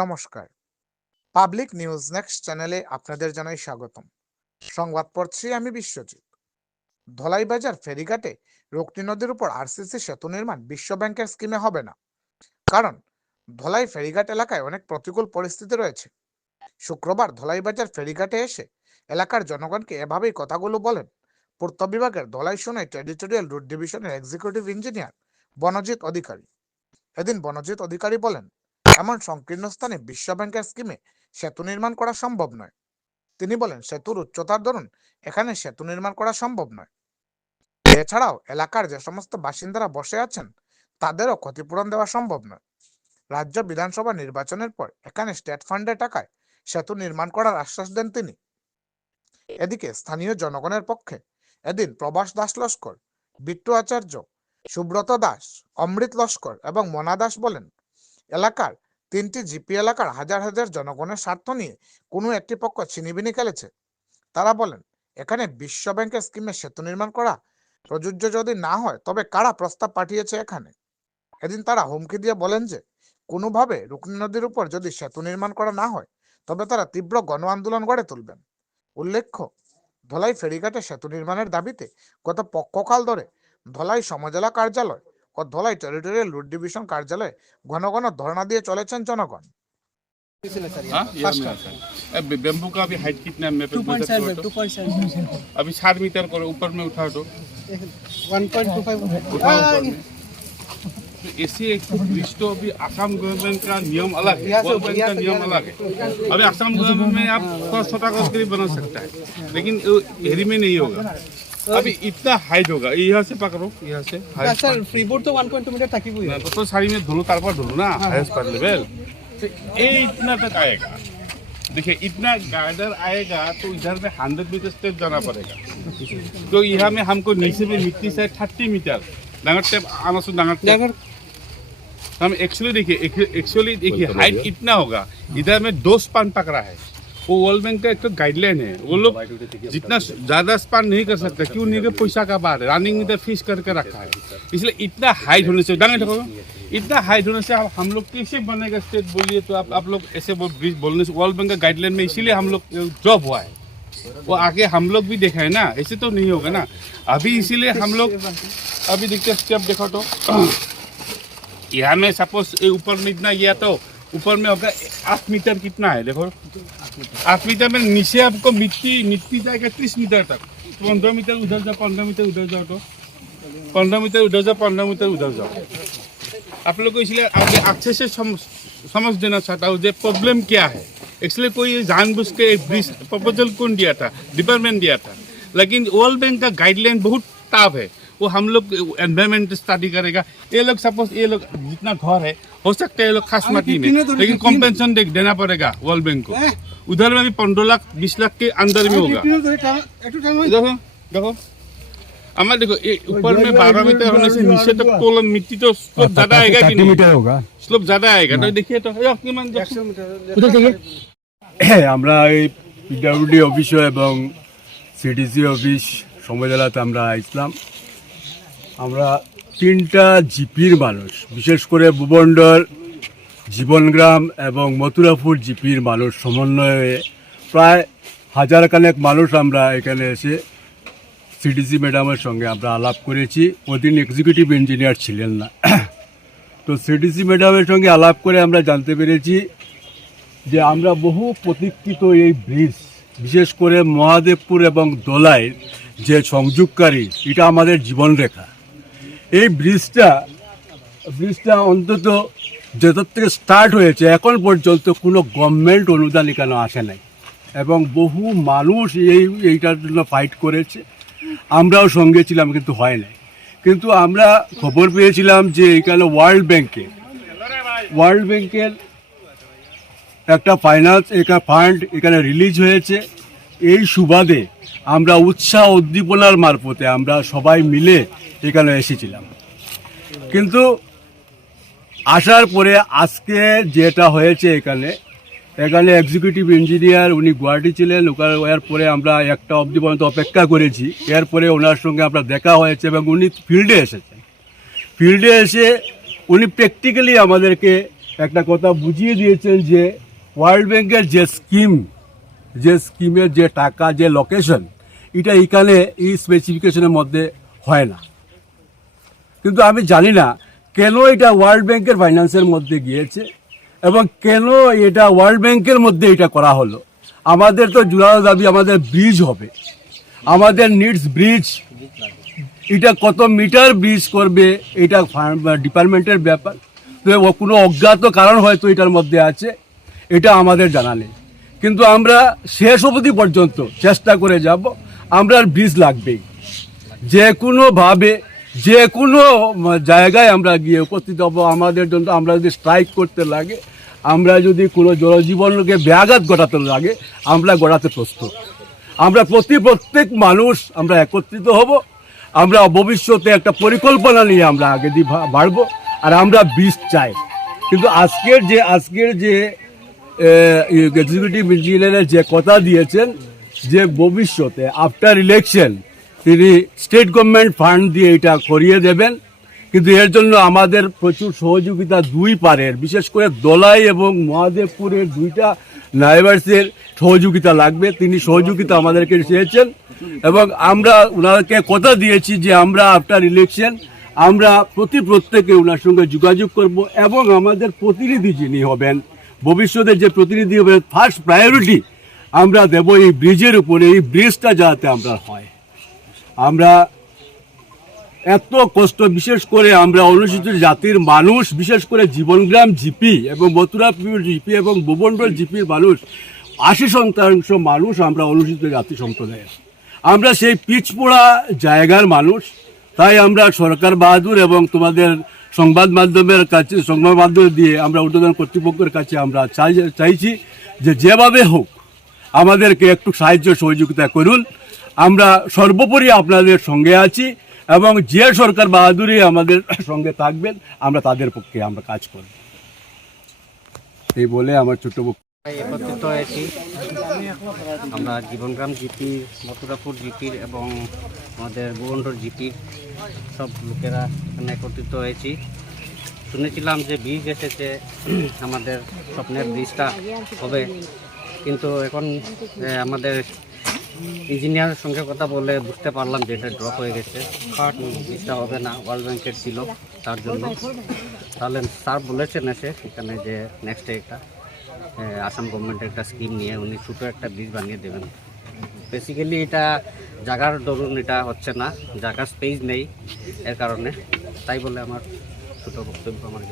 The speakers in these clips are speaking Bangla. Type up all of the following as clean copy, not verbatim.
নমস্কার, পাবলিক নিউজ নেক্সট চ্যানেলে আপনাদের জানাই স্বাগতম। সংবাদ পড়ছি আমি বিশ্বজিৎ। ধলাইবাজার ফেরিঘাটে রোকনি নদীর উপর আরসিসি সেতু নির্মাণ বিশ্ব ব্যাংকের স্কিমে হবে না, কারণ ধলাই ফেরিঘাট এলাকায় অনেক প্রতিকূল পরিস্থিতি রয়েছে। শুক্রবার ধলাইবাজার ফেরিঘাটে এসে এলাকার জনগণকে এভাবেই কথাগুলো বলেন পূর্ত বিভাগের ধলাই সোনাই টেরিটোরিয়াল রুট ডিভিশনের এক্সিকিউটিভ ইঞ্জিনিয়ার বনজিৎ অধিকারী। এদিন বনজিৎ অধিকারী বলেন, এমন সংকীর্ণ স্থানে বিশ্ব ব্যাংকের স্কিমে সেতু নির্মাণ করা সম্ভব নয়। তিনি বলেন, সেতুর উচ্চতার দরুন এখানে সেতু নির্মাণ করা সম্ভব নয়। এছাড়াও এলাকার যে সমস্ত বাসিন্দারা বসে আছেন তাদেরও ক্ষতিপূরণ দেওয়া সম্ভব নয়। রাজ্য বিধানসভা নির্বাচনের পর এখানে স্টেট ফান্ডের টাকায় সেতু নির্মাণ করার আশ্বাস দেন তিনি। এদিকে স্থানীয় জনগণের পক্ষে এদিন প্রভাস দাস লস্কর, বিট্টু আচার্য, সুব্রত দাস, অমৃত লস্কর এবং মনা দাস বলেন, এলাকার 3টি জিপি এলাকার হাজার হাজার জনগণের স্বার্থ নিয়ে কোনো একটি পক্ষ ছিনিবিনি খেলেছে। তারা বলেন, এখানে বিশ্ব ব্যাংকের স্কিমে সেতু নির্মাণ করা প্রযোজ্য যদি না হয় তবে কারা প্রস্তাব পাঠিয়েছে এখানে। এদিন তারা হুমকি দিয়ে বলেন যে কোনোভাবে রুকনি নদীর উপর যদি সেতু নির্মাণ করা না হয় তবে তারা তীব্র গণ আন্দোলন গড়ে তুলবেন। উল্লেখ্য, ধলাই ফেরিঘাটে সেতু নির্মাণের দাবিতে গত পক্ষকাল ধরে ধলাই সমজেলা কার্যালয় ও ধলাই টেরিটোরিয়াল রুট ডিভিশন কার্যালয়ে ঘন ঘন ধর্ণা দিয়ে চলেছেন জনগণ। बेम्बू का अभी हाइट कितना है? 2.7 अभी 7 मीटर करो, ऊपर में उठा दो 1.25 उठाओ ऊपर में। तो ऐसे एक ब्रिज तो अभी आसाम गवर्नमेंट का नियम अलग है, वर्ल्ड बैंक का नियम अलग है। अभी आसाम गवर्नमेंट में आप थोड़ा छोटा करके भी बना सकता है, लेकिन एरी में नहीं होगा। अभी इतना हाइट होगा, यहाँ से पकड़ो, यहाँ से सर फ्रीबोर्ड तो 1.2 मीटर तक ही हुई है। तो साड़ी में धुलो, तार पर धुलो ना, हाईएस्ट पर लेवल तो ये इतना तक आएगा। देखिए इतना गार्डर आएगा तो इधर में 100 मीटर स्टेप जाना पड़ेगा। तो यहाँ में हमको नीचे में मिट्टी से 30 मीटर डांगर टेप आना सो डांगर हम एक्चुअली देखिए हाइट इतना होगा। इधर में 2 स्पान पकड़ा है, वो वर्ल्ड बैंक का एक तो गाइडलाइन है। वो लोग जितना ज़्यादा स्पान नहीं कर सकते, क्यों नहीं? पैसा का बात है, रनिंग में फीस करके रखा है, इसलिए इतना हाइट होने से डांगे देखो, इतना हाइट होने से हम लोग कैसे बनेगा स्टेट? बोलिए तो आप लोग ऐसे ब्रिज बोलने से वर्ल्ड बैंक का गाइडलाइन में इसीलिए हम लोग जॉब हुआ है, वो आगे हम लोग भी देखा है ना, ऐसे तो नहीं होगा ना। अभी इसीलिए हम लोग अभी देखते स्टेप देखो तो यहाँ में सपोज ऊपर में इतना गया तो ऊपर में होगा 8 मीटर कितना है देखो, 8 मीटर में नीचे आपको मिट्टी जाएगा 30 मीटर तक। 15 मीटर उधर जाओ, 15 मीटर उधर जाओ, तो 15 मीटर उधर जाओ, 15 मीटर उधर जाओ। आप लोग को इसलिए आगे अच्छे से समझ देना चाहता हूँ, प्रॉब्लम क्या है। एक्चुअली कोई जानबूझ के एक ब्रिज प्रपोजल कौन दिया था? डिपार्टमेंट दिया था, लेकिन वर्ल्ड बैंक का गाइडलाइन बहुत टफ है। वो हम लोग एनवायरमेंट स्टडी करेगा। ये लोग सपोज ये लोग जितना घर है हो सकता है ये लोग खास माटी में, लेकिन कॉम्पेंसेशन देना पड़ेगा वर्ल्ड बैंक को। उधर में भी 15 लाख 20 लाख के अंदर में होगा। देखो देखो हमारे देखो ऊपर में 12 मीटर होने से नीचे तक तो मिट्टी तो स्लोप ज्यादा आएगा कि नहीं? होगा स्लोप ज्यादा आएगा। तो देखिए तो আমরা এই পিডব্লিউডি অফিস এবং সিডিসি অফিস সমজেলাতে আমরা আসলাম। আমরা 3টা জিপির মানুষ, বিশেষ করে ভুবনডর, জীবনগ্রাম এবং মথুরাপুর জিপির মানুষ সমন্বয়ে প্রায় 1000 খানেক মানুষ আমরা এখানে এসে সিডিসি ম্যাডামের সঙ্গে আমরা আলাপ করেছি। ওদিন এক্সিকিউটিভ ইঞ্জিনিয়ার ছিলেন না, তো সিডিসি ম্যাডামের সঙ্গে আলাপ করে আমরা জানতে পেরেছি যে আমরা বহু প্রতীক্ষিত এই ব্রিজ, বিশেষ করে মহাদেবপুর এবং দোলাইয়ের যে সংযোগকারী, এটা আমাদের জীবনরেখা। এই ব্রিজটা অন্তত যেটা থেকে স্টার্ট হয়েছে এখন পর্যন্ত কোনো গভর্নমেন্ট অনুদান এখানে আসে নাই, এবং বহু মানুষ এইটার জন্য ফাইট করেছে। আমরাও সঙ্গে ছিলাম, কিন্তু হয় নাই। কিন্তু আমরা খবর পেয়েছিলাম যে এখানে ওয়ার্ল্ড ব্যাংকের একটা ফাইন্যান্স ফান্ড এখানে রিলিজ হয়েছে। এই সুবাদে আমরা উৎসাহ উদ্দীপনার মারফতে আমরা সবাই মিলে এখানে এসেছিলাম। কিন্তু আসার পরে আজকে যেটা হয়েছে, এখানে এক্সিকিউটিভ ইঞ্জিনিয়ার উনি গুয়াহাটি ছিলেন, ওখানে পরে আমরা 1টা অবধি পর্যন্ত অপেক্ষা করেছি। এরপরে ওনার সঙ্গে আমরা দেখা হয়েছে এবং উনি ফিল্ডে এসেছেন। ফিল্ডে এসে উনি প্র্যাকটিক্যালি আমাদেরকে একটা কথা বুঝিয়ে দিয়েছেন যে ওয়ার্ল্ড ব্যাংকের যে স্কিমের যে টাকা যে লোকেশন এটা এখানে এই স্পেসিফিকেশনের মধ্যে হয় না। কিন্তু আমি জানি না কেন এটা ওয়ার্ল্ড ব্যাংকের ফাইন্যান্সের মধ্যে গিয়েছে এবং কেন এটা ওয়ার্ল্ড ব্যাংকের মধ্যে এটা করা হলো। আমাদের তো জোরালো দাবি আমাদের ব্রিজ হবে, আমাদের নিডস ব্রিজ। এটা কত মিটার ব্রিজ করবে এটা ডিপার্টমেন্টের ব্যাপার। তো কোনো অজ্ঞাত কারণ হয়তো এটার মধ্যে আছে, এটা আমাদের জানা নেই। কিন্তু আমরা শেষ অবধি পর্যন্ত চেষ্টা করে যাব, আমরা ব্রিজ লাগবেই। যে কোনোভাবে যে কোনো জায়গায় আমরা গিয়ে উপস্থিত হব আমাদের জন্য। আমরা যদি স্ট্রাইক করতে লাগে, আমরা যদি কোনো জনজীবনকে ব্যাঘাত ঘটাতে লাগে, আমরা গড়াতে প্রস্তুত। আমরা প্রত্যেক মানুষ আমরা একত্রিত হব। আমরা ভবিষ্যতে একটা পরিকল্পনা নিয়ে আমরা আগে দিয়ে বাড়বো, আর আমরা ব্রিজ চাই। কিন্তু আজকের যে এক্সিকিউটিভ ইঞ্জিনিয়ারের যে কথা দিয়েছেন যে ভবিষ্যতে আফটার ইলেকশন তিনি স্টেট গভর্নমেন্ট ফান্ড দিয়ে এটা করিয়ে দেবেন, কিন্তু এর জন্য আমাদের প্রচুর সহযোগিতা দুই পারের, বিশেষ করে দোলাই এবং মহাদেবপুরের দুইটা নাইবার্সের সহযোগিতা লাগবে। তিনি সহযোগিতা আমাদেরকে চেয়েছেন এবং আমরা ওনাকে কথা দিয়েছি যে আমরা আফটার ইলেকশন আমরা প্রত্যেকে ওনার সঙ্গে যোগাযোগ করব এবং আমাদের প্রতিনিধি যিনি হবেন ভবিষ্যতে যে প্রতিনিধি হবে ফার্স্ট প্রায়োরিটি আমরা দেব এই ব্রিজের উপরে। এই ব্রিজটা যাতে আমরা হয়, আমরা এত কষ্ট, বিশেষ করে আমরা অনুসূচিত জাতির মানুষ, বিশেষ করে জীবনগ্রাম জিপি এবং মথুরাপুর জিপি এবং ভুবনডোল জিপির মানুষ 80% মানুষ আমরা অনুসূচিত জাতি সম্প্রদায়ের। আমরা সেই পিছপোড়া জায়গার মানুষ। তাই আমরা সরকার বাহাদুর এবং তোমাদের সংবাদ মাধ্যম দিয়ে আমরা ঊর্ধ্বতন কর্তৃপক্ষের কাছে আমরা চাইছি যে যেভাবে হোক আমাদেরকে একটু সাহায্য সহযোগিতা করুন। আমরা সর্বোপরি আপনাদের সঙ্গে আছি এবং যে সরকার বাহাদুরই আমাদের সঙ্গে থাকবেন আমরা তাদের পক্ষে আমরা কাজ করব। এই বলে আমার ছোট একত্রিত হয়েছি আমরা জীবনগ্রাম জিপি, মথুরাপুর জিপির এবং আমাদের ভুবনডোল জিপির সব লোকেরা এখানে একত্রিত হয়েছি। শুনেছিলাম যে ব্রিজ এসেছে, আমাদের স্বপ্নের ব্রিজটা হবে, কিন্তু এখন আমাদের ইঞ্জিনিয়ারের সঙ্গে কথা বলে বুঝতে পারলাম যে এটা ড্রপ হয়ে গেছে, ব্রিজটা হবে না, ওয়ার্ল্ড ব্যাংকের ছিল তার জন্য। তাহলে স্যার বলেছেন এসে এখানে যে নেক্সট একটা আসাম গভর্নমেন্টের একটা স্কিম নিয়ে উনি ছোটো একটা ব্রিজ বানিয়ে দেবেন। বেসিক্যালি এটা জায়গার দরুন এটা হচ্ছে না, জায়গার স্পেস নেই এর কারণে, তাই বলে আমার ছোটো বক্তব্য আমার।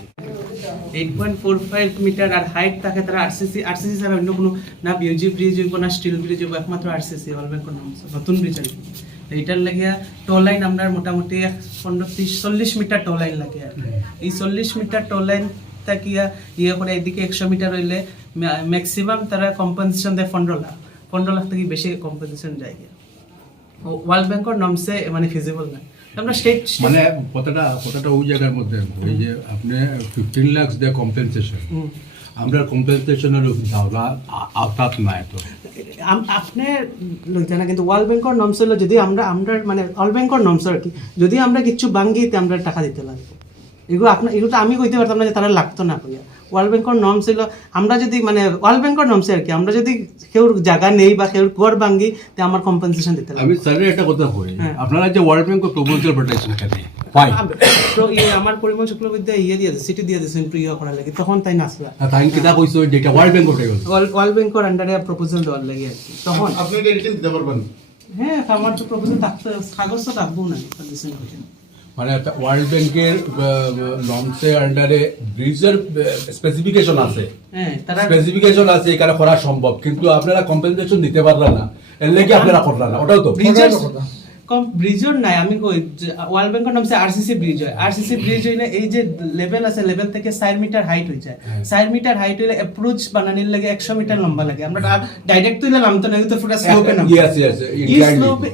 8.45 মিটার আর হাইট থাকে তারা আরসিসি ছাড়া অন্য কোনো না বিওজি ব্রিজ হইব না স্টিল ব্রিজ হইব, একমাত্র আরসিসি ওয়ার্ল্ড ব্যাংকের নাম নতুন ব্রিজ আর কি। এইটার লাগিয়া টো লাইন আমরা মোটামুটি 15-30-40 মিটার টো লাইন লাগে। আর এই 40 মিটার টো লাইন তাকিয়া করে এদিকে 100 মিটার হইলে ম্যাক্সিমাম তারা কম্পেনসেশন দেয় 15 লাখ থেকে বেশি কম্পেনসেশন যায়। ওয়ার্ল্ড ব্যাংকের নমসে মানে ফিজিবল না। আমরা স্টেট মানে কথাটা ওই জায়গার মধ্যে ওই যে আপনি 15 লাখ দে কম্পেনসেশন, আমরা কম্পেনসেশনের আওতাত নাই তো আপনি লইতে না, কিন্তু ওয়ার্ল্ড ব্যাংকের নমস হলো যদি আমরা মানে ওয়ার্ল্ড ব্যাংকের নমস আর কি, যদি আমরা কিছু ভাঙ্গিতে আমরা টাকা দিতে লাগবে। এগুলো তো আমি কইতে পারতাম না যে তারা লাগতো না কইয়া। ওয়ার্ল্ড ব্যাংকের নমস ছিল আমরা যদি মানে ওয়ার্ল্ড ব্যাংকের নমস আর কি, আমরা যদি কেউ জায়গা নেই বা কেউ ঘর ভাঙ্গি তে আমার কম্পেনসেশন দিতে লাগবে। আমি স্যারের একটা কথা কই, আপনারা যে ওয়ার্ল্ড ব্যাংক প্রপোজাল পাঠাইছেন কেন ফাই তো আমার পরিমল শুক্লবিদ্যা দিয়ে দিয়েছে, সিটি দিয়ে দিয়েছে ইমপ্রুভ করার লাগে, তখন তাই নাসলা তাই কিটা কইছো যেটা ওয়ার্ল্ড ব্যাংক উঠে গেল, ওয়ার্ল্ড ব্যাংকের আন্ডারে প্রপোজাল দেওয়ার লাগে আর কি। তখন আপনি এটা রিটার্ন দিতে পারবেন? হ্যাঁ, আমার তো প্রপোজাল থাকতে কাগজ তো থাকবো না কন্ডিশন করতে। মানে ওয়ার্ল্ড ব্যাংকের নমসের আন্ডারে ব্রিজের স্পেসিফিকেশন আছে, হ্যাঁ তারা স্পেসিফিকেশন আছে এখানে করা সম্ভব, কিন্তু আপনারা কম্পেনসেশন দিতে পারলেন না, এর লাগি আপনারা করলেন না। ওটাও তো ব্রিজের নাই, আমি কই ওয়ার্ল্ড ব্যাংকের নামে আরসিসি ব্রিজ হয়। আরসিসি ব্রিজ হইলে এই যে লেভেল আছে, লেভেল থেকে 4 মিটার হাইট হয়ে যায়। 4 মিটার হাইট হইলে অ্যাপ্রোচ বানানোর লাগে 100 মিটার লম্বা লাগে। আমরা ডাইরেক্ট তুইলে নামতো না, তো পুরো স্লোপে নামতো। ইয়েস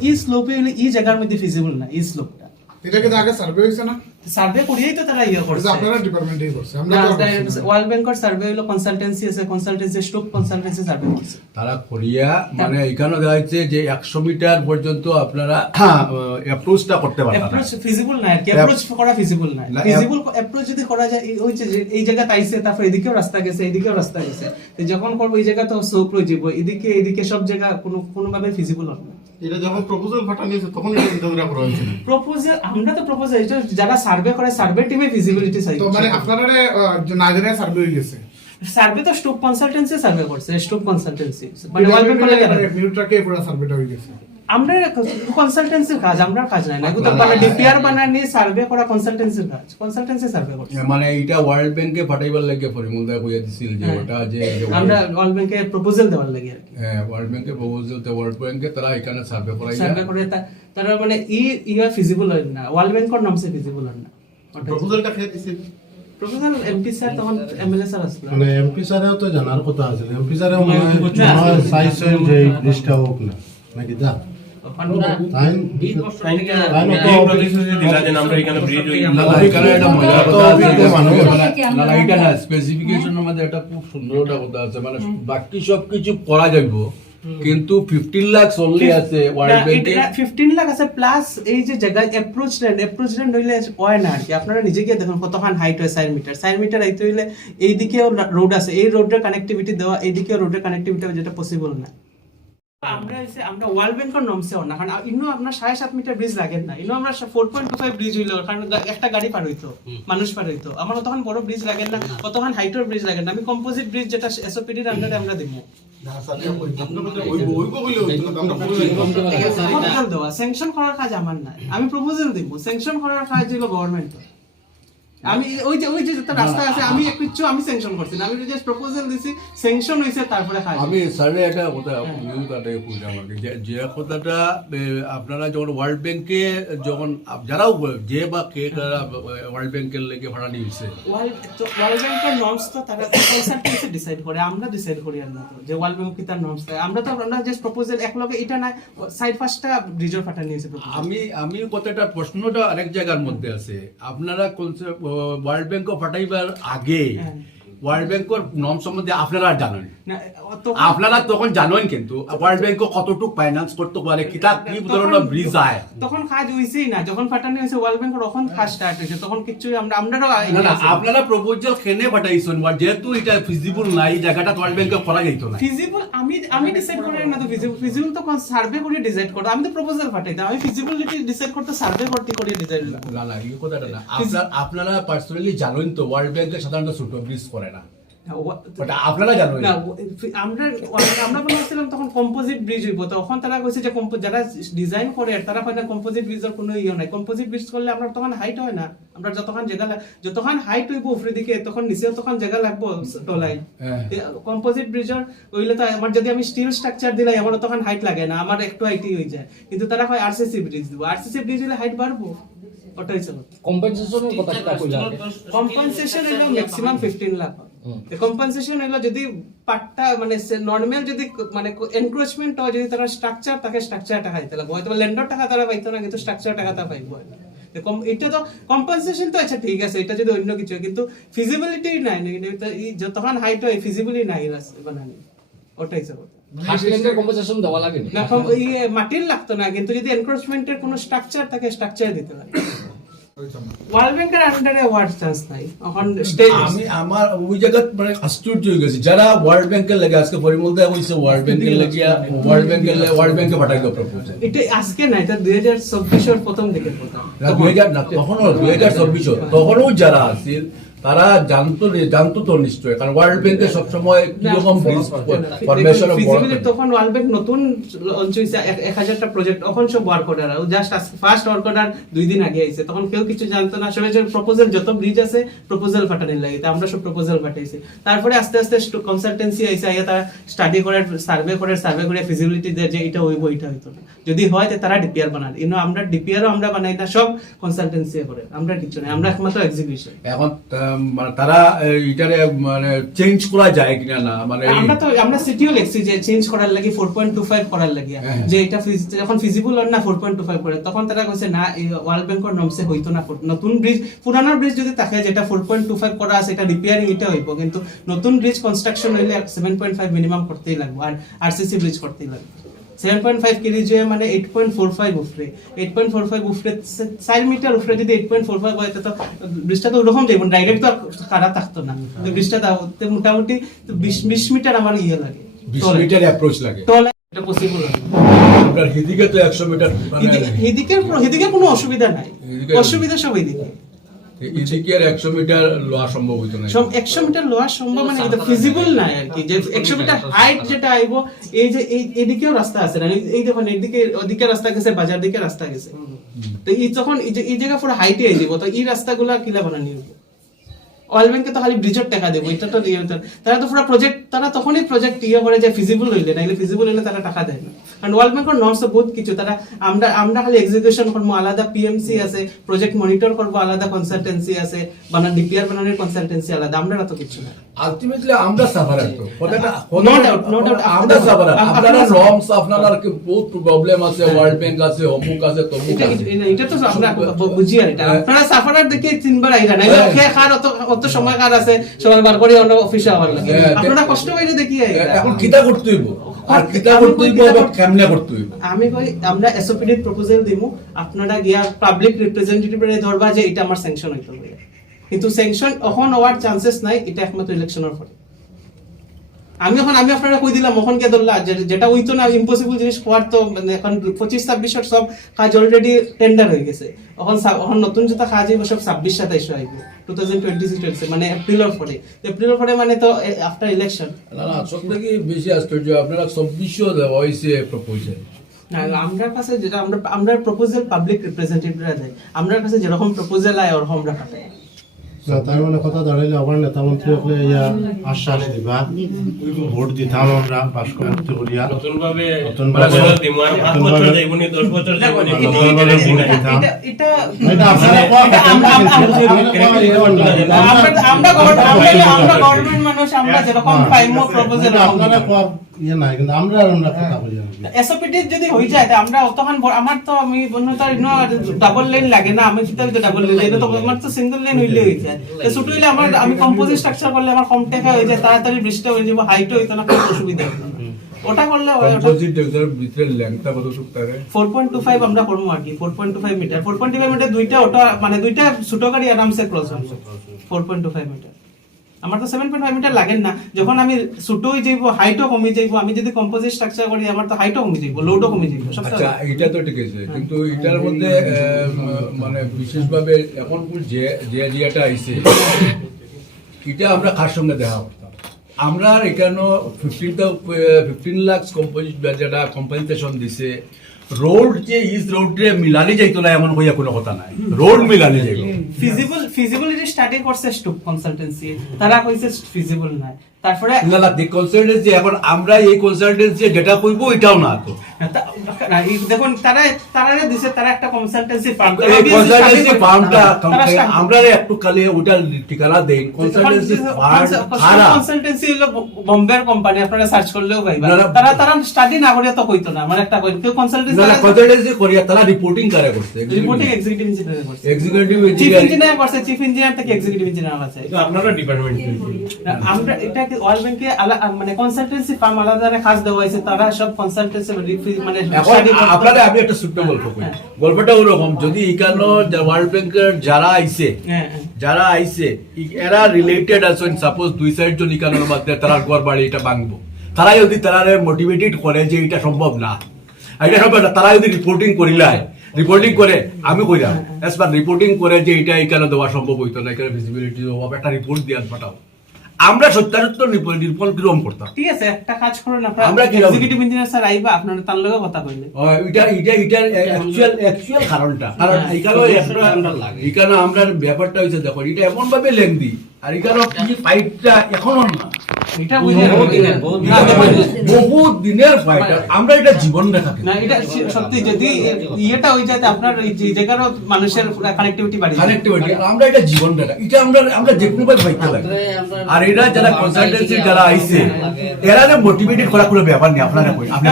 এই স্লোপে হইলে এই জায়গার মধ্যে ফিজিবল না, এই স্লোপটা এটা কি আগে সার্ভে হয়েছে না? সার্ভে করিয়েই তো তারা ইয়ে করছে। আপনারা ডিপার্টমেন্টেই করছে, আমরা তো আর করছি না। ওয়ার্ল্ড ব্যাংকের সার্ভে হলো কনসালটেন্সি আছে, কনসালটেন্সি স্টক কনসালটেন্সি সার্ভে করছে। তারা করিয়া মানে এখানে দেখা যাচ্ছে যে 100 মিটার পর্যন্ত আপনারা অ্যাপ্রোচটা করতে পারবেন না। অ্যাপ্রোচ ফিজিবল না, কি অ্যাপ্রোচ করা ফিজিবল না। না, ফিজিবল অ্যাপ্রোচ যদি করা যায় ওই যে এই জায়গাতে আইছে, তারপর এদিকেও রাস্তা গেছে, এদিকেও রাস্তা গেছে, তো যখন করব এই জায়গা তো সোপ রয়ে যাব, এদিকে সব জায়গা কোনোভাবে ফিজিবল হবে না। এটা যখন প্রপোজাল পাঠানো হয়েছে তখন এটা চিন্তা করে করা হয়েছিল। প্রপোজাল আমরা তো প্রপোজাল যারা সার্ভে করে সার্ভে টিমে ফিজিবিলিটি চাই। তো মানে আপনারা না জানায় সার্ভে হয়ে গেছে। সার্ভে তো স্টক কনসালটেন্সি সার্ভে করছে, স্টক কনসালটেন্সি মানে ওয়ার্ল্ড ব্যাংক করে মিনিটটাকে পুরো সার্ভেটা হয়ে গেছে। আমরা কনসালটেন্সির কাজ, আমরা কাজ নাই না, এগুলো মানে ডিপিআর বানানি সার্ভে করা কনসালটেন্সির কাজ, কনসালটেন্সি সার্ভে করছে। মানে এটা ওয়ার্ল্ড ব্যাংকে পাঠাইবার লাগে পরিমলদা কইয়া দিছিল যে ওটা যে আমরা ওয়ার্ল্ড ব্যাংকে প্রপোজাল দেওয়ার লাগে আর কি। ওয়ার্ল্ড ব্যাংকে প্রপোজাল তে ওয়ার্ল্ড ব্যাংকে তারা এখানে সার্ভে করাইয়া সার্ভে করে তারা মানে ইয়া ফিজিবল হয় না, ওয়ার্ল্ড ব্যাংকের নামে ফিজিবল হয় না। প্রপোজালটা খেয়ে দিছিল। প্রপোজাল এমপি স্যার তখন এমএলএ স্যার আসলো। মানে এমপি স্যারেও তো জানার কথা আছে, এমপি স্যারেও মনে হয় চাইছে যে এই ব্রিজটা হোক না নাকি যা স্পেসিফিকেশনের মধ্যে একটা খুব সুন্দর একটা কথা আছে, মানে বাকি সবকিছু করা যাইব কিন্তু 15 লাখ অনলি আছে ওয়ার্ল্ড ব্যাংকে। 15 লাখ আছে প্লাস এই যে জায়গায় অ্যাপ্রোচ ল্যান্ড হইলে হয় না আর কি। আপনারা নিজে গিয়ে দেখুন কতখান হাইট হয় 4 মিটার আইতে হইলে এইদিকেও রোড আছে, এই রোডের কানেক্টিভিটি দেওয়া, এইদিকেও রোডের কানেক্টিভিটি যেটা পসিবল না। আমরা ওয়ার্ল্ড ব্যাংকের নমসেও না, কারণ ইনো আপনার 7.5 মিটার ব্রিজ লাগে না, ইনো আমরা 4.25 ব্রিজ হইলো, কারণ একটা গাড়ি পার হইতো, মানুষ পার হইতো। আমার তখন বড় ব্রিজ লাগে না, কতখান হাইটের ব্রিজ লাগে না। আমি কম্পোজিট ব্রিজ যেটা এসওপিডির আন্ডারে আমরা দিব প্রপোজাল দেওয়া, স্যাংশন করার কাজ আমার নাই, আমি প্রপোজাল দিব, স্যাংশন করার কাজ হলো গভর্নমেন্ট। আমি ওই যে যত রাস্তা আছে আমি একটু আমি স্যাংশন করছি না, আমি জাস্ট প্রপোজাল দিছি, স্যাংশন হইছে, তারপরে কাজ। আমি স্যারে একটা কথা কথাটা কইলাম আর কি, যে কথাটা আপনারা যখন ওয়ার্ল্ড ব্যাংকে যখন যারাও যে বা কে তারা ওয়ার্ল্ড ব্যাংকের লেগে ভাড়া নিয়েছে, ওয়ার্ল্ড ব্যাংকের নর্মস তো তারা কনসালটেন্সি ডিসাইড করে, আমরা ডিসাইড করি আর না তো যে ওয়ার্ল্ড ব্যাংক কি তার নর্মস দেয়। আমরা জাস্ট প্রপোজাল একলগে এটা না সাইড ফার্স্টটা রিজর্ভ ফাটা নিয়েছে। আমি কথাটা প্রশ্নটা আরেক জায়গার মধ্যে আছে। আপনারা ওয়ার্ল্ড ব্যাংক ফাটাইবার আগে ওয়ার্ল্ড ব্যাংকের নর্ম সম্বন্ধে আপনারা জানেন, আপনারা তখন জানেন কিন্তু ওয়ার্ল্ড ব্যাংক কতটুকু ফাইন্যান্স করতে পারে, কিতা কি ধরনের ব্রিজ আয়, তখন কাজ হইছেই না। যখন ফাটানি হইছে ওয়ার্ল্ড ব্যাংকের তখন কাজ স্টার্ট হইছে, তখন কিছুই আমরাও আপনারা প্রপোজাল কেনে পাঠাইছেন যেহেতু এটা ফিজিবল নাই, জায়গাটা ওয়ার্ল্ড ব্যাংকে করা যাইতো না। ফিজিবল আমি ডিসাইড করি না তো, ফিজিবল তো সার্ভে করে ডিসাইড করতে, আমি তো প্রপোজাল পাঠাইতাম, আমি ফিজিবিলিটি ডিসাইড করতে সার্ভে করতে করে ডিসাইড না না এই কথাটা না, আপনারা পার্সোনালি জানেন তো ওয়ার্ল্ড ব্যাংকে সাধারণত ছোট ব্রিজ করে না, আপনারা জানেন না। আমরা বলছিলাম তখন কম্পোজিট ব্রিজ হইব, তখন তারা কইছে যে যারা ডিজাইন করে তারা কয় না কম্পোজিট ব্রিজের কোনো ইয়ে নাই, কম্পোজিট ব্রিজ করলে আমরা তখন হাইট হয় না, আমরা যতক্ষণ হাইট হইব উপরের দিকে তখন নিচেও তখন জায়গা লাগবো টলাই। কম্পোজিট ব্রিজের হইলে তো আমার যদি আমি স্টিল স্ট্রাকচার দিলাই আমার তখন হাইট লাগে না, আমার একটু হাইটই হয়ে যায়, কিন্তু তারা কয় আরসিসি ব্রিজ দিব, আরসিসি ব্রিজ হলে হাইট বাড়বো। ওটাই ছিল কম্পেনসেশনের কথা কইলা, কম্পেনসেশন হলো ম্যাক্সিমাম 15 লাখ। কম্পেনসেশন হলো যদি পাট্টা মানে নরমাল যদি মানে এনক্রোচমেন্ট হয়, যদি তারা স্ট্রাকচার তাকে স্ট্রাকচার টাকা দিতে লাগবে, হয়তো ল্যান্ডর টাকা তারা পাইতো না, কিন্তু স্ট্রাকচার টাকা তা পাইবো। এটা তো কম্পেনসেশন তো আচ্ছা ঠিক আছে, এটা যদি অন্য কিছু, কিন্তু ফিজিবিলিটি নাই, যতক্ষণ হাইট হয় ফিজিবিলিটি নাই রাস্তা বানানি, ওটাই সব। হাসলেন্ডের কম্পেনসেশন দেওয়া লাগে না, মাটির লাগতো না, কিন্তু যদি এনক্রোচমেন্টের কোনো স্ট্রাকচার থাকে স্ট্রাকচার দিতে লাগে। ওয়ার্ল্ড ব্যাংকের আন্ডারে ওয়ার্ড চান্স নাই এখন স্টেজ। আমি আমার ওই জায়গা মানে আশ্চর্য হয়ে গেছে যারা ওয়ার্ল্ড ব্যাংকের লাগে আজকে পরিমলদা হইছে ওয়ার্ল্ড ব্যাংকের লাগিয়া ওয়ার্ল্ড ব্যাংকে পাঠাই দাও প্রপোজাল। এটা আজকে না, এটা 2024 এর প্রথম দিকের কথা, না 2000 না, তখনও 2024 তখনও যারা আছিল তারা জানতো তো নিশ্চয়, কারণ ওয়ার্ল্ড ব্যাংকে সবসময় কিরকম ফরমেশন ফিজিবিলিটি তখন ওয়ার্ল্ড ব্যাংক নতুন লঞ্চ হইছে 1000টা প্রজেক্ট, তখন সব work order just first work order 2 দিন আগে আইছে, তখন কেউ কিছু জানতো না, সবাই যে প্রপোজাল যত ব্রিজ আছে প্রপোজাল পাঠানোর লাগে, আমরা সব প্রপোজাল পাঠাইছি। তারপরে আস্তে আস্তে কনসালটেন্সি আইছে, আইয়া তারা স্টাডি করে সার্ভে করে ফিজিবিলিটি দেয় যে এটা হইব এটা হইতো না, যদি হয় তারা ডিপিআর বানায়, আমরা ডিপিআরও আমরা বানাই না, সব কনসালটেন্সি করে, আমরা কিছু নাই, আমরা একমাত্র এক্সিকিউশন। এখন মানে তারা এটারে মানে চেঞ্জ করা যায় কিনা না মানে আমরা সিটিও লিখছি যে চেঞ্জ করার লাগি 4.25 করার লাগি যে এটা যখন ফিজিবল হয় না 4.25 করে তখন তারা কইছে না ওয়ার্ল্ড ব্যাংকের নমসে হইতো না নতুন ব্রিজ পুরানো ব্রিজ যদি থাকে যেটা 4.25 করা আছে এটা রিপেয়ারিং এটা হইব কিন্তু নতুন ব্রিজ কনস্ট্রাকশন হইলে 7.5 মিনিমাম করতেই লাগবে আর আরসিসি ব্রিজ করতেই লাগবে 7.5 কেজি যে মানে 8.45 উফরে 8.45 উফরে 4 মিটার উফরে যদি 8.45 হয় তো ব্রিজটা তো ওরকম যাইব ডাইরেক্ট তো কাটা থাকতো না তো ব্রিজটা দাও মোটামুটি 20 মিটার আমার ইয়ে লাগে 20 মিটার অ্যাপ্রোচ লাগে টল এটা পসিবল না আপনার হিদিকে তো 100 মিটার মানে এদিকে কোনো অসুবিধা নাই অসুবিধা সব এদিকে এদিকে আর 100 মিটার লওয়া সম্ভব হইতো না সব 100 মিটার লওয়া সম্ভব মানে এটা ফিজিবল না আর কি যে 100 মিটার হাইট যেটা আইবো এই যে এদিকেও রাস্তা আছে না এই দেখুন ওদিকে রাস্তা গেছে বাজার দিকে রাস্তা গেছে তো এই যখন এই জায়গা পুরো হাইটে আই দিব তো এই রাস্তাগুলো কিলা বানানি হবে ওয়ার্ল্ড ব্যাংকে তো খালি ব্রিজের টাকা দেবো এটা তো দিয়ে তারা তো পুরো প্রজেক্ট তারা তখনই প্রজেক্ট ইয়ে করে যে ফিজিবল হইলে নাইলে ফিজিবল হইলে তারা টাকা দেয় না কারণ ওয়ার্ল্ড ব্যাংকের নর্মস বহুত কিছু তারা আমরা খালি এক্সিকিউশন করবো আলাদা পিএমসি আছে প্রজেক্ট মনিটর করবো আলাদা কনসালটেন্সি আছে বানান ডিপিআর বানানোর কনসালটেন্সি আলাদা আমরা তো কিছু না আলটিমেটলি আমরা সাফার তো কথাটা No doubt. আমরা সাফার আপনারা নর্মস আপনারা কি বহুত প্রবলেম আছে ওয়ার্ল্ড ব্যাংক আছে অমুক আছে তমুক আছে এটা তো আমরা বুঝি আর এটা আপনারা সাফারার দেখে তিনবার আইরা না কে খার অত সময় কার আছে সময় বার করে অন্য অফিসে আবার লাগে আপনারা কষ্ট করে দেখি এখন কিতা করতে হইব আর কিতা করতে হইব আবার কেমনে করতে হইব আমি কই আমরা এসওপিডি প্রপোজাল দিমু আপনারা গিয়া পাবলিক রিপ্রেজেন্টেটিভরে ধরবা যে এটা আমার স্যাংশন হইতো কিন্তু স্যাংশন এখন হওয়ার চান্সেস নাই এটা একমাত্র ইলেকশনের পরে আমি আপনারা কই দিলাম এখন কে ধরলা যেটা হইতো না ইম্পসিবল জিনিস হওয়ার তো মানে এখন 25-26 সব কাজ অলরেডি টেন্ডার হয়ে গেছে এখন নতুন যেটা কাজ হইব সব 26-27 আইব 2026 মানে এপ্রিলের পরে মানে তো আফটার ইলেকশন না সব থেকে বেশি আশ্চর্য আপনারা 26 দেওয়া হইছে প্রপোজাল না আমরা কাছে যেটা আমরা প্রপোজাল পাবলিক রিপ্রেজেন্টেটিভরা দেয় আমরা কাছে যেরকম প্রপোজাল আয় ওরকম আমরা পাঠাই তার মানে কথা দাঁড়াইলে আমার নেতা মন্ত্রী হলে ইয়া আশ্বাস দিবা ভোট দিতাম আমরা পাশ করতে করিয়া নতুনভাবে আমরা গভর্নমেন্ট মানুষ আমরা যেরকম পাইমো প্রপোজাল আপনারা ইয়ে নাই কিন্তু আমরা কথা বলি এসওপিডি যদি হয়ে যায় আমরা তখন আমার তো আমি বন্ধুতার ডাবল লাইন লাগে না আমি কিতা ডাবল লাইন এটা তো আমার তো সিঙ্গেল লাইন হইলে হয়ে যায় ছোট হইলে আমি কম্পোজিট স্ট্রাকচার করলে আমার কম টাকা হয়ে যায় তাড়াতাড়ি বৃষ্টি হয়ে যাবে হাইট হইতো না কোনো অসুবিধা হবে না ওটা করলে কম্পোজিট এর ভিতরে লেংথটা কত থাকে 4.25 আমরা করব আর কি 4.25 মিটার 4.25 মিটার দুইটা ওটা মানে দুইটা ছোট গাড়ি আরামসে ক্রস হবে 4.25 মিটার আমার তো 7.5 মিটার লাগে না যখন আমি ছোট হয়ে যাইব হাইটও কমে যাইব আমি যদি কম্পোজিট স্ট্রাকচার করি আমার তো হাইটও কমে যাইব লোডও কমে যাইব সব আচ্ছা এটা তো ঠিক আছে কিন্তু এটার মধ্যে মানে বিশেষভাবে এখন যে এরিয়াটা আইছে এটা আমরা কার সঙ্গে দেখা করতাম আমরা এখানে 15 লাখ কম্পোজিট যেটা কম্পেনসেশন দিছে রোড যে ইজ রোড রে মিলানি যাইতো না এমন কইয়া কোনো কথা নাই রোড মিলানি যাইতো ফিজিবিলিটি স্টাডি করছে স্টুপ কনসালটেন্সি তারা কইছে ফিজিবল না তারপরে না দি কনসালটেন্সি এখন আমরা এই কনসালটেন্সি যেটা কইবো এটাও না তো দেখুন তারা দিছে তারা একটা কনসালটেন্সি ফার্ম কনসালটেন্সি ফার্মটা আমরা একটু খালি ওটা ঠিকানা দেন কনসালটেন্সি ফার্ম কনসালটেন্সি হলো বোম্বের কোম্পানি আপনারা সার্চ করলেও পাইবা তারা স্টাডি না করে তো কইতো না মানে একটা কেউ কনসালটেন্সি করিয়া তারা রিপোর্টিং করে করছে রিপোর্টিং এক্সিকিউটিভ ইঞ্জিনিয়ার করছে এক্সিকিউটিভ চিফ ইঞ্জিনিয়ার করছে চিফ ইঞ্জিনিয়ার থেকে এক্সিকিউটিভ ইঞ্জিনিয়ার আছে তো আপনারা ডিপার্টমেন্ট আমরা এটা ওয়ার্ল্ড ব্যাংকে মানে কনসালটেন্সি ফার্ম আলাদা কাজ দেওয়া হয়েছে তারা সব কনসালটেন্সি মানে আপনারা আমি একটা ছোট্ট গল্প কই গল্পটা ওরকম যদি এখানে ওয়ার্ল্ড ব্যাংকের যারা আইছে এরা রিলেটেড আছেন সাপোজ 2-4 জন এখানের মধ্যে তারা ঘর বাড়ি এটা ভাঙবো তারা যদি তারা মোটিভেটেড করে যে এটা সম্ভব না এটা সম্ভব না তারা যদি রিপোর্টিং করে আমি কইলাম এসবার রিপোর্টিং করে যে এটা এখানে দেওয়া সম্ভব হইতো না এখানে ভিজিবিলিটি অভাব একটা রিপোর্ট দিয়ে পাঠাও আমরা সত্যাসত্য রিপোর্ট কিরকম করতাম ঠিক আছে একটা কাজ করুন আমরা এক্সিকিউটিভ ইঞ্জিনিয়ার স্যার আইবা আপনারা তার লগে কথা কইলে অ্যাকচুয়াল কারণটা কারণ এখানে আমরা ব্যাপারটা হইছে দেখো এটা এমন ভাবে লেংদি আর এখানে কি ফাইটটা এখনো না এটা বুঝে না দেখুন, বহু দিনের ফাইট আমরা এটা জীবন রেখা না এটা সত্যি যদি ইয়েটা হয়ে যায় আপনার এই যে জায়গার মানুষের কানেক্টিভিটি বাড়ে যায়। কানেক্টিভিটি আমরা এটা জীবন রেখা এটা আমরা যে কোনো ভাবে ফাইট লাগে আর এরা যারা কনসালটেন্সি যারা আইছে এরা যে মোটিভেটেড করা কোনো ব্যাপার নেই আপনারা কই আপনি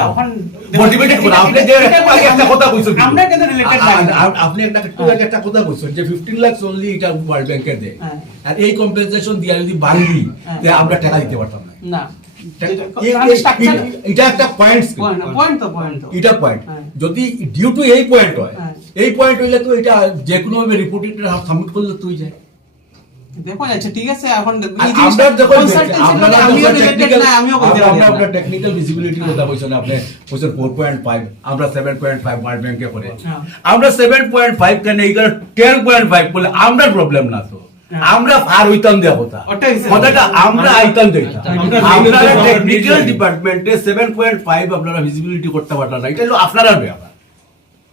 মোটিভেটেড করা আপনি যে একটা কথা কইছেন আমরা কিন্তু রিলেটেড আপনি একটা কথা কইছেন যে 15 লাখ অনলি এটা ওয়ার্ল্ড ব্যাংকে দেয় আর এই কম্পেনসেশন দিয়া যদি বাড়ি তে আমরা টাকা দিতে পারতাম না না এটা একটা পয়েন্ট এটা পয়েন্ট যদি ডিউ টু এই পয়েন্ট হয় এই পয়েন্ট হইলে তো এটা যে কোনো ভাবে রিপোর্টেড সাবমিট করলে তুই যায় দেখো আচ্ছা ঠিক আছে এখন আমরা যখন আমিও রিলেটেড না আমিও বলতে পারি না। আমরা টেকনিক্যাল ভিজিবিলিটির কথা বলছেন আপনি বলছেন 4.5 আমরা 7.5 ওয়ার্ল্ড ব্যাংকে করে আমরা 7.5 কেন এইখানে 10.5 বলে আমরা প্রবলেম না তো আমরা আর হইতাম দেয়া কথাটা আমরা আইতাম দিতাম আমরা টেকনিক্যাল ডিপার্টমেন্টে 7.5 আপনারা ভিজিবিলিটি করতে পারতাম না এটা হলো আপনারা ব্যাপার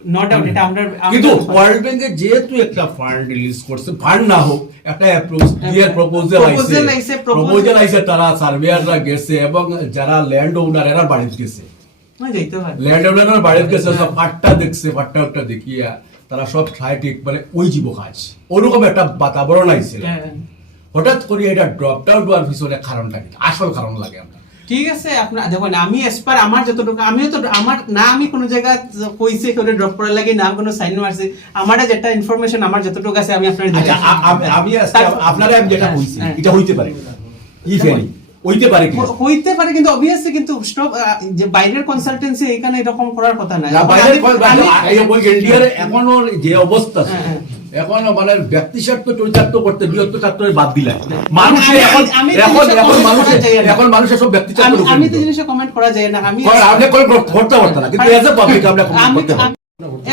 নট ডাউট এটা আমরা কিন্তু ওয়ার্ল্ড ব্যাংকে যেহেতু একটা ফান্ড রিলিজ করছে ফান্ড না হোক একটা অ্যাপ্রোচ দিয়ে প্রপোজাল আইছে তারা সার্ভেয়াররা গেছে এবং যারা ল্যান্ড ওনার এরা বাড়িতে গেছে যাইতে পারে ল্যান্ড ওনার বাড়িতে গেছে সব ফাটটা দেখছে ফাটটা দেখিয়া তারা সব ঠাই ঠিক মানে ওই জীব কাজ ওরকম একটা বাতাবরণ আইছে হঠাৎ করে এটা ড্রপ ডাউন হওয়ার পিছনে কারণটা কি আসল কারণ লাগে আমরা ঠিক আছে আপনার দেখুন আমি এসপার আমার যতটুকু আমিও তো আমার না আমি কোনো জায়গা কইছে কেউ ড্রপ করার লাগে না কোনো সাইন মারছে আমার যেটা ইনফরমেশন আমার যতটুকু আছে আমি আপনার আচ্ছা আমি আপনারা আমি যেটা বলছি এটা হইতে পারে ইফেনি হইতে পারে কি হইতে পারে কিন্তু অবভিয়াসলি কিন্তু যে বাইরের কনসালটেন্সি এখানে এরকম করার কথা না বাইরের ওই ইন্ডিয়ার এখনো যে অবস্থা এখনো মানে ব্যক্তি স্বার্থ চরিতার্থ করতে বৃহত্তর স্বার্থের বাদ দিলা মানুষের এখন মানুষের সব ব্যক্তি স্বার্থ আমি তো জিনিসে কমেন্ট করা যায় না আমি আপনি করতে পারতেন না কিন্তু এজ এ পাবলিক আমরা করতে পারি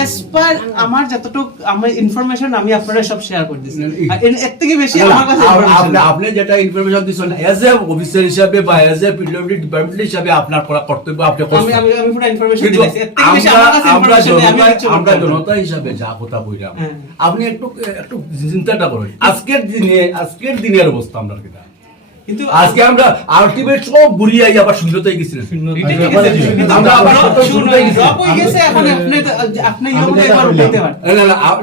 এসপার আমার যতটুকু আমার ইনফরমেশন আমি আপনারা সব শেয়ার করে দিছি এর থেকে বেশি আমার কাছে আপনি যেটা ইনফরমেশন দিছেন এজ এ অফিসার হিসেবে বা এজ এ পিডব্লিউডি ডিপার্টমেন্ট হিসেবে আপনার করা কর্তব্য আপনি করছেন আমি পুরো ইনফরমেশন দিয়েছি এর থেকে বেশি আমার কাছে ইনফরমেশন নেই আমরা জনতা হিসেবে যা কথা বইলাম আপনি একটু চিন্তাটা করুন আজকের দিনের অবস্থা আমরা কিনা কিন্তু আজকে আমরা আলটিমেট সব ঘুরিয়ে আবার শূন্যতায় গেছিলাম আমরা আবার শূন্যতায় গেছি ড্রপ হয়ে গেছে এখন আপনি ইউকে এবার উঠাইতে পারেন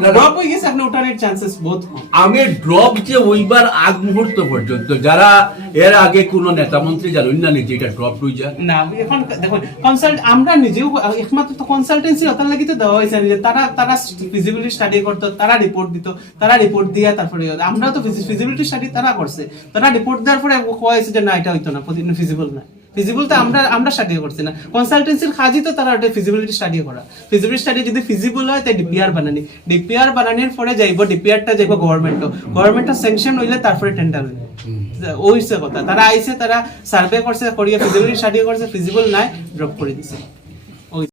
না ড্রপ হয়ে গেছে এখন ওঠানোর চান্সেস বহুত কম আমি ড্রপ যে ওইবার আগ মুহূর্ত পর্যন্ত যারা এর আগে কোন নেতা মন্ত্রী জানেন না যে এটা ড্রপ হয়ে যায় না এখন দেখুন আমরা নিজেও একমাত্র তো কনসালটেন্সি ওটার লাগি তো দেওয়া হয়েছে যে তারা ফিজিবিলিটি স্টাডি করতো তারা রিপোর্ট দিত তারা রিপোর্ট দিয়া তারপরে আমরা তো ফিজিবিলিটি স্টাডি তারা করছে তারা রিপোর্ট দেওয়ার পরে কয়েছে যে না এটা হইতো না ফিজিবল না ফিজিবল তো আমরা স্টাডি করছি না কনসালটেন্সির কাজই তো তারা ওটা ফিজিবিলিটি স্টাডি করা ফিজিবিলিটি স্টাডি যদি ফিজিবল হয় তাই ডিপিআর বানানির পরে যাইব ডিপিআরটা যাইব গভর্নমেন্ট স্যাংশন হইলে তারপরে টেন্ডার হইবে ওইসে কথা তারা আইছে তারা সার্ভে করছে করিয়া ফিজিবিলিটি স্টাডি করছে ফিজিবল নাই ড্রপ করে দিছে